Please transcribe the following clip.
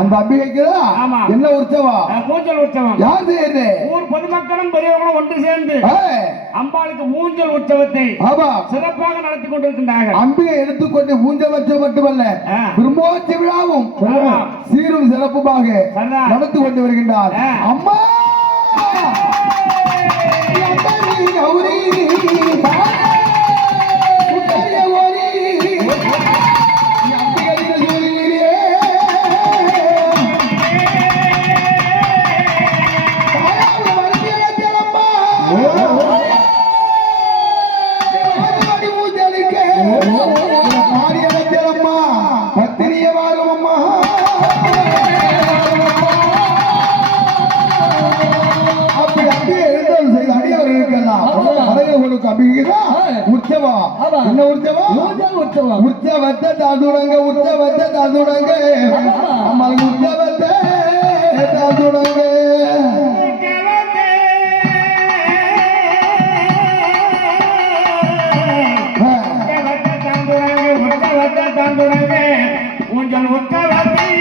அந்த அம்பிகைக்கு என்ன உற்சவம்? ஊஞ்சல் உற்சவம். யார் செய்யுது? ஊர் பொதுமக்களும் பெரியவர்களும் ஒன்று சேர்ந்து அம்பாளுக்கு ஊஞ்சல் உற்சவத்தை சிறப்பாக நடத்தி கொண்டிருக்கின்றார்கள். அம்பிகை எடுத்துக்கொண்டு ஊஞ்சல் உற்சவம் மட்டுமல்ல, பிரம்மோற்சவ விழாவும் சீரும் சிறப்புமாக நடத்தி கொண்டு வருகின்றார். அம்மா கௌரி உற்சவத்தை தாதுடங்க உற்சவத்தை தாதுடங்க அம்மா உற்சவத்தை தாதுடங்க ஊஞ்சல் உற்சவத்தை